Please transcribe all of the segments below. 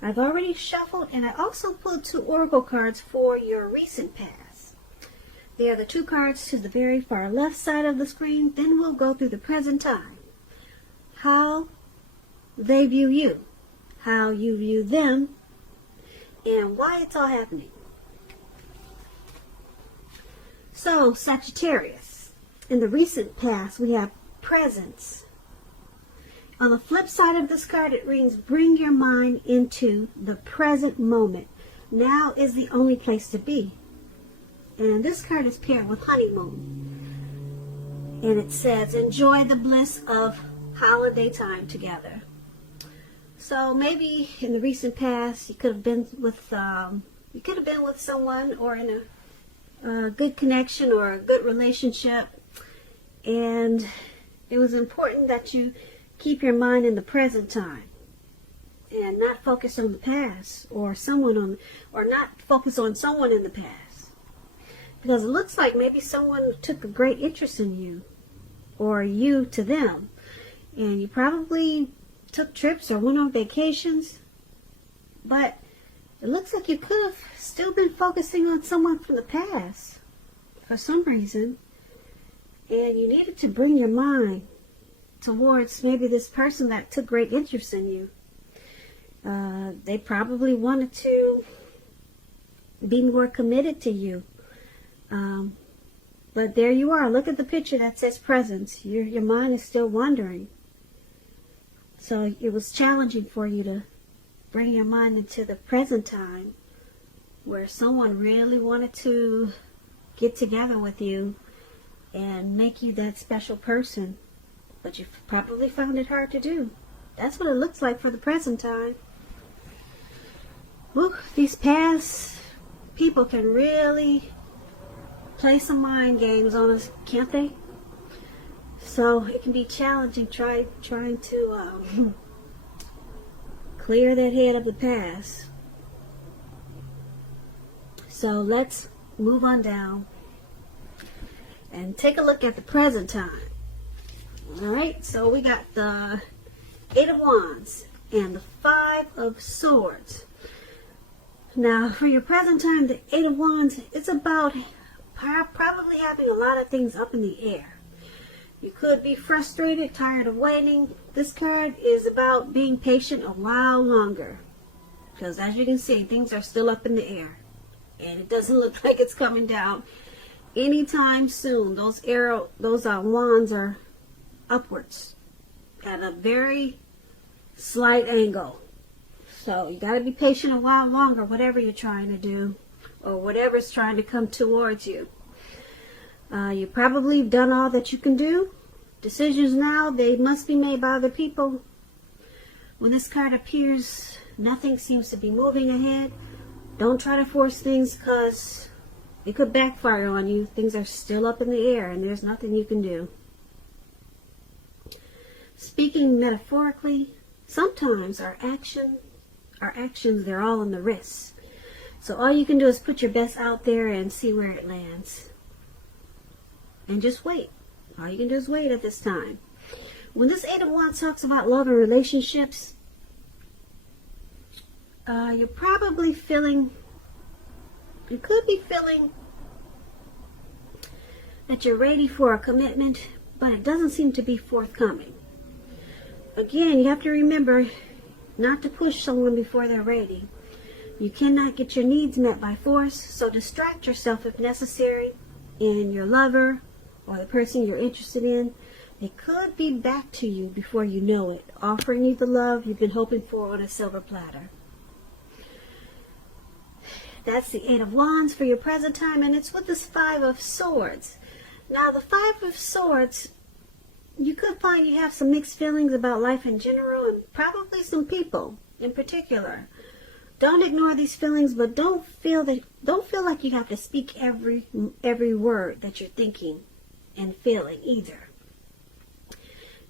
I've already shuffled, and I also pulled 2 oracle cards for your recent past. They are the 2 cards to the very far left side of the screen. Then we'll go through the present time. How they view you, how you view them, and why it's all happening. So, Sagittarius, in the recent past, we have presence. On the flip side of this card, it reads, bring your mind into the present moment. Now is the only place to be. And this card is paired with honeymoon. And it says, enjoy the bliss of holiday time together. So maybe in the recent past, you could have been with someone, or in a good connection or a good relationship, and it was important that you keep your mind in the present time and not focus on the past, or not focus on someone in the past, because it looks like maybe someone took a great interest in you, or you to them, and you probably took trips or went on vacations, but it looks like you could have still been focusing on someone from the past for some reason, and you needed to bring your mind towards maybe this person that took great interest in you. They probably wanted to be more committed to you, but there you are. Look at the picture that says presence. Your mind is still wandering. So it was challenging for you to bring your mind into the present time, where someone really wanted to get together with you and make you that special person. But you probably found it hard to do. That's what it looks like for the present time. Look, these past people can really play some mind games on us, can't they? So it can be challenging trying to clear that head of the past. So let's move on down and take a look at the present time. Alright, so we got the 8 of Wands and the 5 of Swords. Now, for your present time, the 8 of Wands, it's about probably having a lot of things up in the air. You could be frustrated, tired of waiting. This card is about being patient a while longer, because as you can see, things are still up in the air, and it doesn't look like it's coming down anytime soon. Those wands are upwards at a very slight angle. So you got to be patient a while longer, whatever you're trying to do, or whatever's trying to come towards you. You probably have done all that you can do. Decisions now, they must be made by other people. When this card appears, nothing seems to be moving ahead. Don't try to force things, because it could backfire on you. Things are still up in the air, and there's nothing you can do. Speaking metaphorically, sometimes our actions, they're all in the wrists. So all you can do is put your best out there and see where it lands. And just wait. All you can do is wait at this time. When this 8 of Wands talks about love and relationships, you're probably feeling, you could be feeling that you're ready for a commitment, but it doesn't seem to be forthcoming. Again, you have to remember not to push someone before they're ready. You cannot get your needs met by force, so distract yourself if necessary, and your lover or the person you're interested in, they could be back to you before you know it, offering you the love you've been hoping for on a silver platter. That's the 8 of Wands for your present time, and it's with this 5 of Swords. Now, the 5 of Swords, you could find you have some mixed feelings about life in general, and probably some people in particular. Don't ignore these feelings, but don't feel like you have to speak every word that you're thinking and feeling either,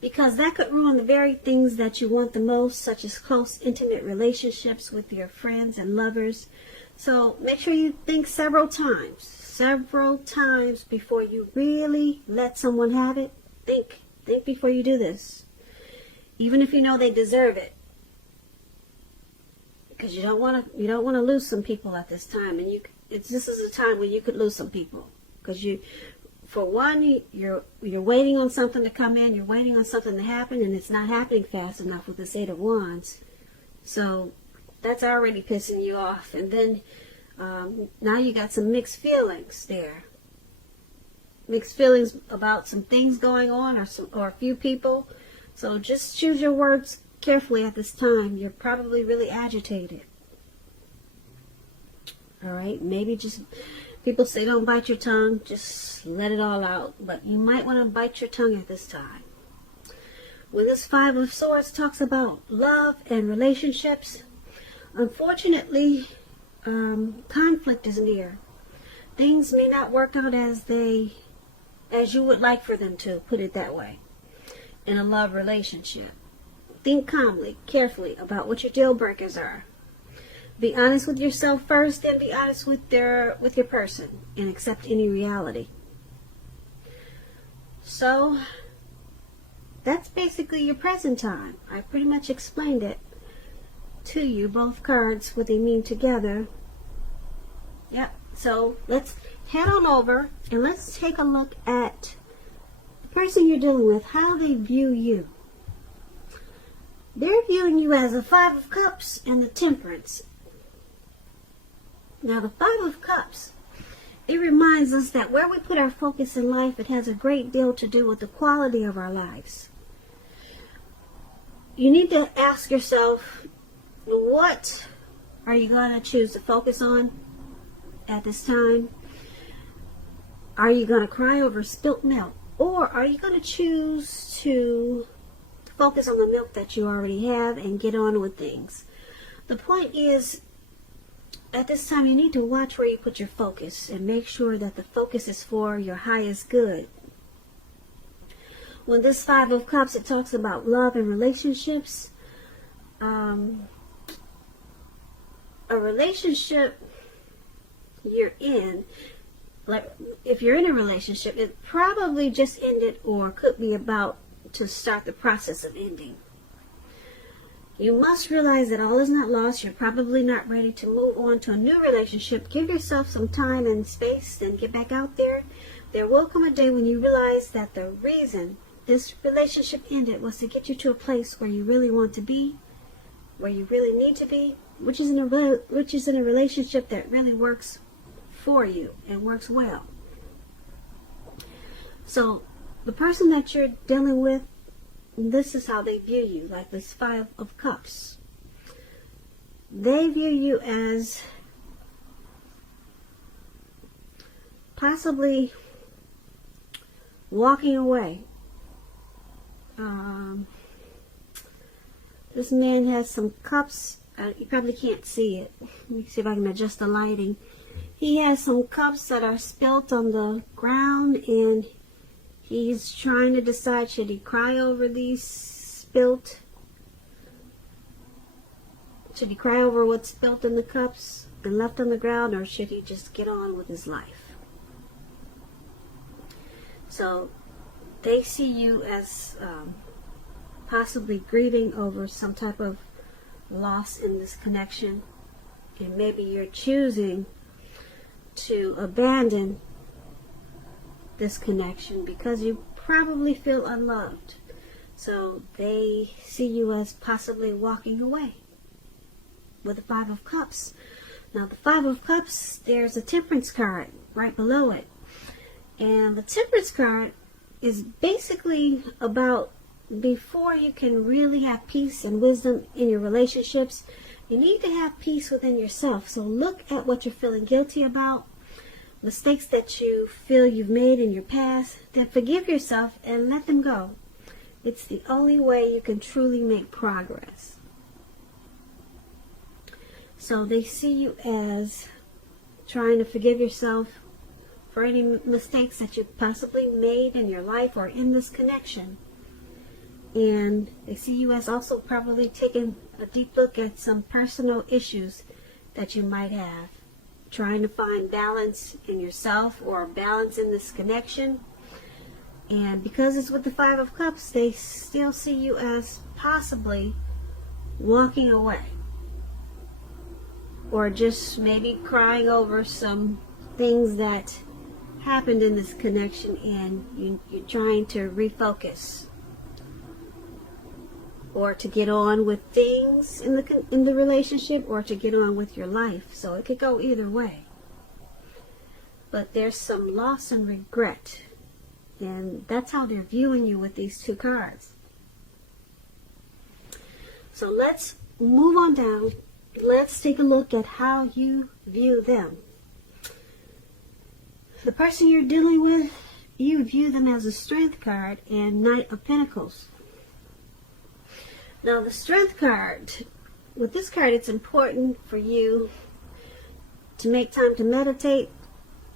because that could ruin the very things that you want the most, such as close, intimate relationships with your friends and lovers. So make sure you think several times before you really let someone have it. Think before you do this, even if you know they deserve it. because you don't want to lose some people at this time, and this is a time when you could lose some people, because for one, you're waiting on something to come in, you're waiting on something to happen, and it's not happening fast enough with this Eight of Wands. So that's already pissing you off, and then now you got some mixed feelings there. Mixed feelings about some things going on, or a few people. So just choose your words carefully at this time. You're probably really agitated. All right, maybe just, people say don't bite your tongue, just let it all out. But you might want to bite your tongue at this time. When this Five of Swords talks about love and relationships, unfortunately, conflict is near. Things may not work out as you would like for them to, put it that way, in a love relationship. Think calmly, carefully about what your deal breakers are. Be honest with yourself first, then be honest with your person, and accept any reality. So that's basically your present time. I pretty much explained it to you, both cards, what they mean together. Yep. So let's head on over and let's take a look at the person you're dealing with, how they view you. They're viewing you as a Five of Cups and the Temperance. Now the Five of Cups, it reminds us that where we put our focus in life, it has a great deal to do with the quality of our lives. You need to ask yourself, what are you going to choose to focus on at this time? Are you going to cry over spilt milk? Or are you going to choose to focus on the milk that you already have and get on with things? The point is, at this time, you need to watch where you put your focus and make sure that the focus is for your highest good. When this Five of Cups, it talks about love and relationships. A relationship you're in, like if you're in a relationship, it probably just ended or could be about to start the process of ending. You must realize that all is not lost. You're probably not ready to move on to a new relationship. Give yourself some time and space, then get back out there. There will come a day when you realize that the reason this relationship ended was to get you to a place where you really want to be, where you really need to be, which is in a relationship that really works for you and works well. So the person that you're dealing with, this is how they view you, like this Five of Cups. They view you as possibly walking away. This man has some cups. You probably can't see it. Let me see if I can adjust the lighting. He has some cups that are spilt on the ground, and he's trying to decide, should he cry over these spilt? Should he cry over what's spilt in the cups and left on the ground, or should he just get on with his life? So they see you as possibly grieving over some type of loss in this connection, and maybe you're choosing to abandon this connection because you probably feel unloved. So they see you as possibly walking away with the Five of Cups. Now the Five of Cups, there's a Temperance card right below it, and the Temperance card is basically about, before you can really have peace and wisdom in your relationships, you need to have peace within yourself. So look at what you're feeling guilty about, mistakes that you feel you've made in your past, then forgive yourself and let them go. It's the only way you can truly make progress. So they see you as trying to forgive yourself for any mistakes that you've possibly made in your life or in this connection. And they see you as also probably taking a deep look at some personal issues that you might have, trying to find balance in yourself or balance in this connection. And because it's with the Five of Cups, they still see you as possibly walking away. or just maybe crying over some things that happened in this connection, and you're trying to refocus or to get on with things in the relationship, or to get on with your life. So it could go either way. But there's some loss and regret, and that's how they're viewing you with these two cards. So let's move on down. Let's take a look at how you view them. The person you're dealing with, you view them as a Strength card and Knight of Pentacles. Now the Strength card, with this card, it's important for you to make time to meditate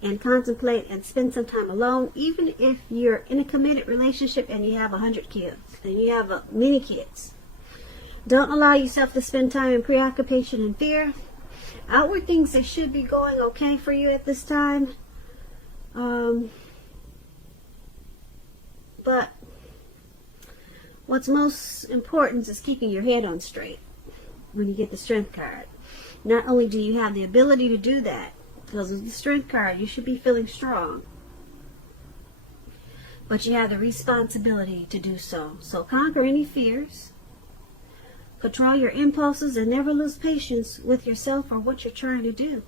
and contemplate and spend some time alone, even if you're in a committed relationship and you have 100 kids and you have many kids. Don't allow yourself to spend time in preoccupation and fear. Outward things that should be going okay for you at this time. But what's most important is keeping your head on straight when you get the Strength card. Not only do you have the ability to do that, because of the Strength card, you should be feeling strong, but you have the responsibility to do so. So conquer any fears, control your impulses, and never lose patience with yourself or what you're trying to do.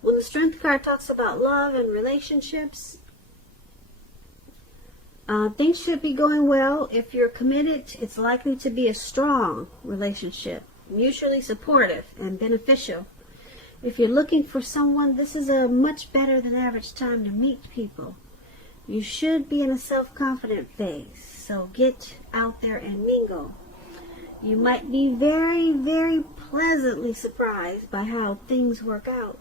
When the Strength card talks about love and relationships, things should be going well. If you're committed, it's likely to be a strong relationship, mutually supportive and beneficial. If you're looking for someone, this is a much better than average time to meet people. You should be in a self-confident phase, so get out there and mingle. You might be very, very pleasantly surprised by how things work out.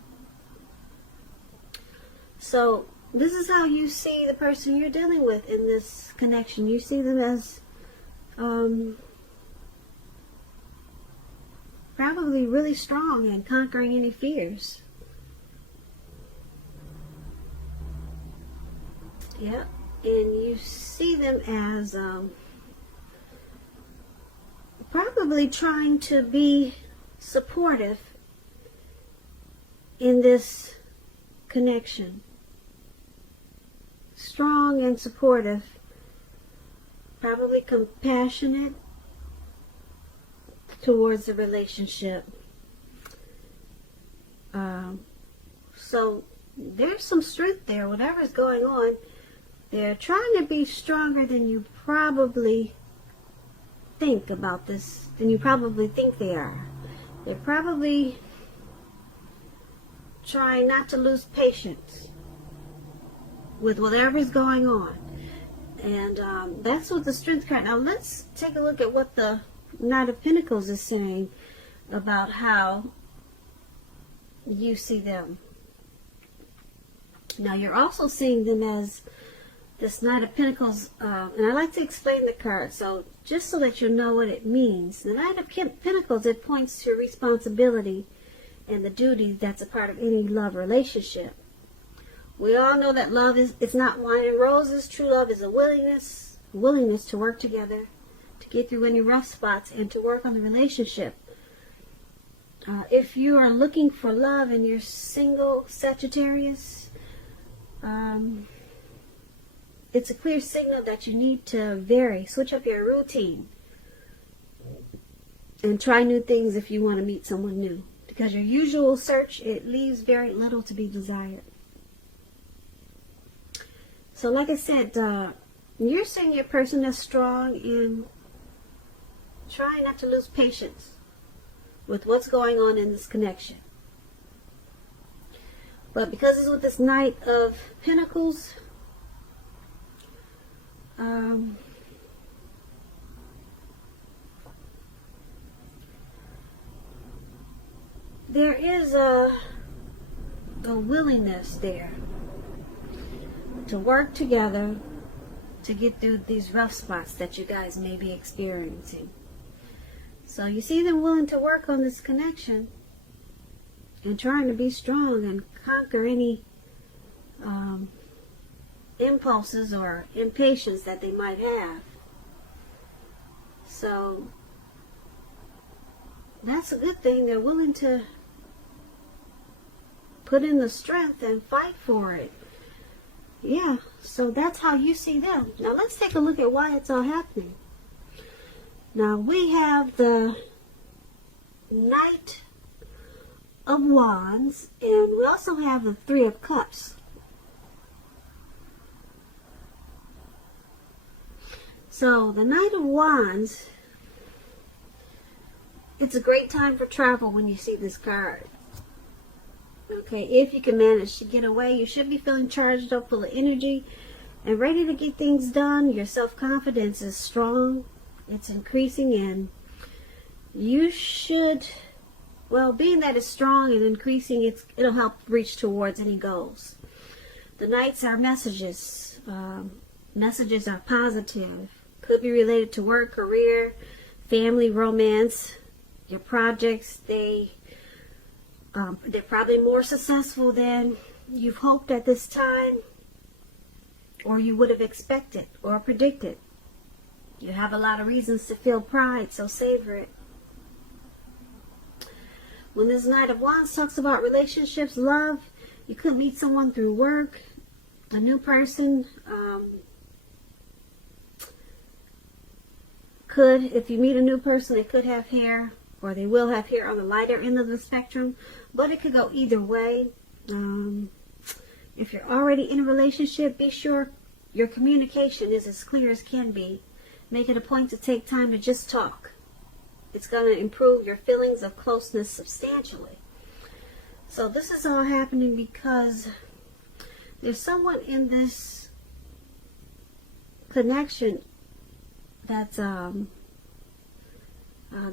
So this is how you see the person you're dealing with in this connection. You see them as probably really strong and conquering any fears. Yeah, and you see them as probably trying to be supportive in this connection. Strong and supportive, probably compassionate towards the relationship. So there's some strength there, whatever's going on. They're trying to be stronger than you probably think about this, than you probably think they are. They're probably trying not to lose patience with whatever's going on. And that's what the Strength card. Now let's take a look at what the Knight of Pentacles is saying about how you see them. Now you're also seeing them as this Knight of Pentacles, and I like to explain the card, so just so that you know what it means. The Knight of Pentacles, it points to responsibility and the duty that's a part of any love relationship. We all know that love it's not wine and roses. True love is a willingness to work together, to get through any rough spots, and to work on the relationship. If you are looking for love and you're single, Sagittarius, it's a clear signal that you need to switch up your routine and try new things if you want to meet someone new. Because your usual search, it leaves very little to be desired. So like I said, you're seeing your person as strong and trying not to lose patience with what's going on in this connection. But because it's with this Knight of Pentacles, there is a willingness there to work together to get through these rough spots that you guys may be experiencing. So you see them willing to work on this connection and trying to be strong and conquer any impulses or impatience that they might have. So that's a good thing. They're willing to put in the strength and fight for it. Yeah, so that's how you see them. Now let's take a look at why it's all happening. Now we have the Knight of Wands, and we also have the Three of Cups. So the Knight of Wands, it's a great time for travel when you see this card. Okay, if you can manage to get away, you should be feeling charged up, full of energy, and ready to get things done. Your self-confidence is strong. It's increasing, and you should, well, being that it's strong and increasing, it'll help reach towards any goals. The Knights are messages. Messages are positive. Could be related to work, career, family, romance, your projects. They're probably more successful than you've hoped at this time, or you would have expected or predicted. You have a lot of reasons to feel pride, so savor it. When this Knight of Wands talks about relationships, love, you could meet someone through work, a new person. If you meet a new person, they could have hair, or they will have hair on the lighter end of the spectrum, but it could go either way. If you're already in a relationship, be sure your communication is as clear as can be. Make it a point to take time to just talk. It's going to improve your feelings of closeness substantially. So this is all happening because there's someone in this connection that's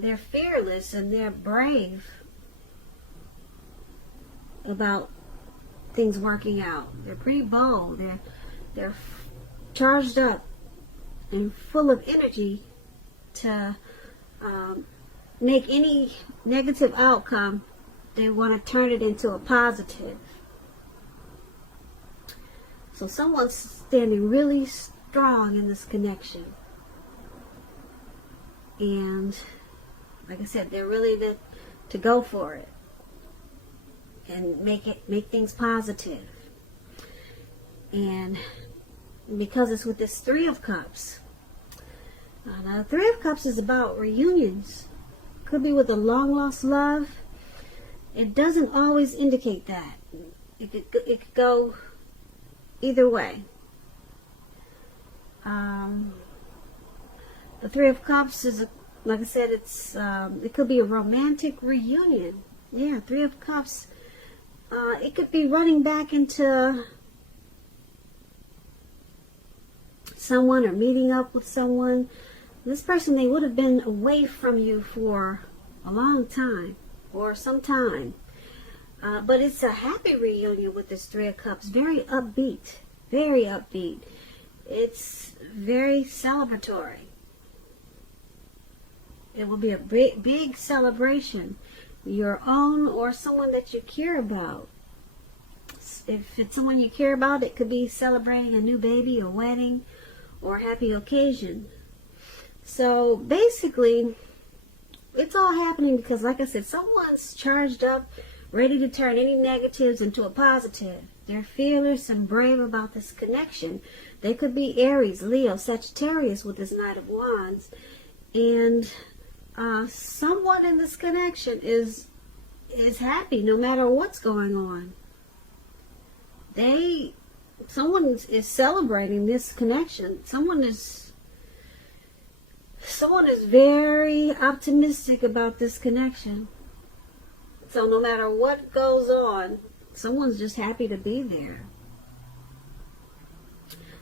they're fearless and they're brave about things working out. They're pretty bold. They're charged up and full of energy to make any negative outcome, they want to turn it into a positive. So someone's standing really strong in this connection. And like I said, they're really to go for it and make things positive. And because it's with this Three of Cups. Now the Three of Cups is about reunions. Could be with a long lost love. It doesn't always indicate that. It could go either way. The Three of Cups is, like I said, it could be a romantic reunion. Yeah, Three of Cups. It could be running back into someone or meeting up with someone. This person, they would have been away from you for a long time or some time. But it's a happy reunion with this Three of Cups. Very upbeat. Very upbeat. It's very celebratory. It will be a big celebration. Your own or someone that you care about. If it's someone you care about, it could be celebrating a new baby, a wedding, or a happy occasion. So basically, it's all happening because, like I said, someone's charged up, ready to turn any negatives into a positive. They're fearless and brave about this connection. They could be Aries, Leo, Sagittarius with this Knight of Wands. And someone in this connection is happy no matter what's going on. Someone is celebrating this connection. Someone is very optimistic about this connection. So no matter what goes on, someone's just happy to be there.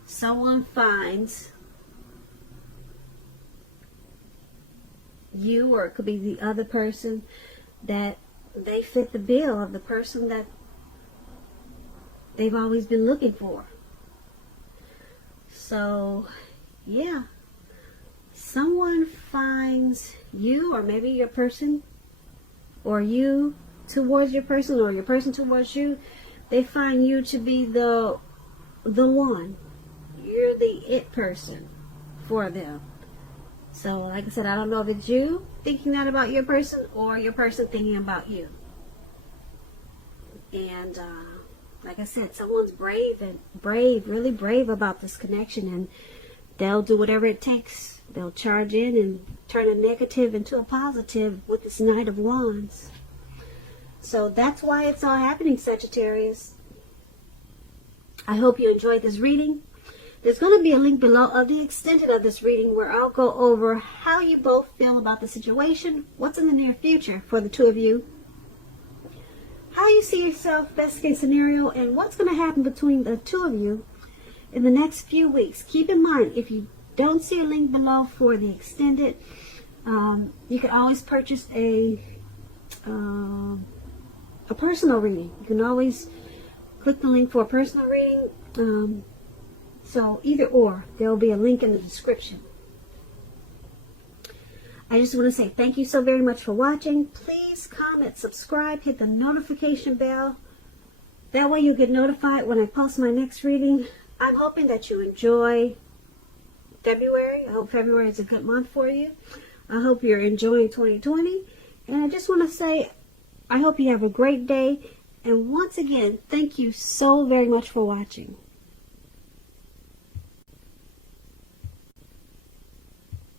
Someone finds you, or it could be the other person, that they fit the bill of the person that they've always been looking for. So, yeah. Someone finds you, or maybe your person, or you towards your person, or your person towards you. They find you to be the one. You're the it person for them. So, like I said, I don't know if it's you thinking that about your person, or your person thinking about you. And like I said, someone's really brave about this connection, and they'll do whatever it takes. They'll charge in and turn a negative into a positive with this Knight of Wands. So that's why it's all happening, Sagittarius. I hope you enjoyed this reading. There's going to be a link below of the extended of this reading where I'll go over how you both feel about the situation, what's in the near future for the two of you, how you see yourself, best case scenario, and what's going to happen between the two of you in the next few weeks. Keep in mind, if you don't see a link below for the extended, you can always purchase a personal reading. You can always click the link for a personal reading. So either or, there will be a link in the description. I just want to say thank you so very much for watching. Please comment, subscribe, hit the notification bell. That way you'll get notified when I post my next reading. I'm hoping that you enjoy February. I hope February is a good month for you. I hope you're enjoying 2020. And I just want to say, I hope you have a great day. And once again, thank you so very much for watching.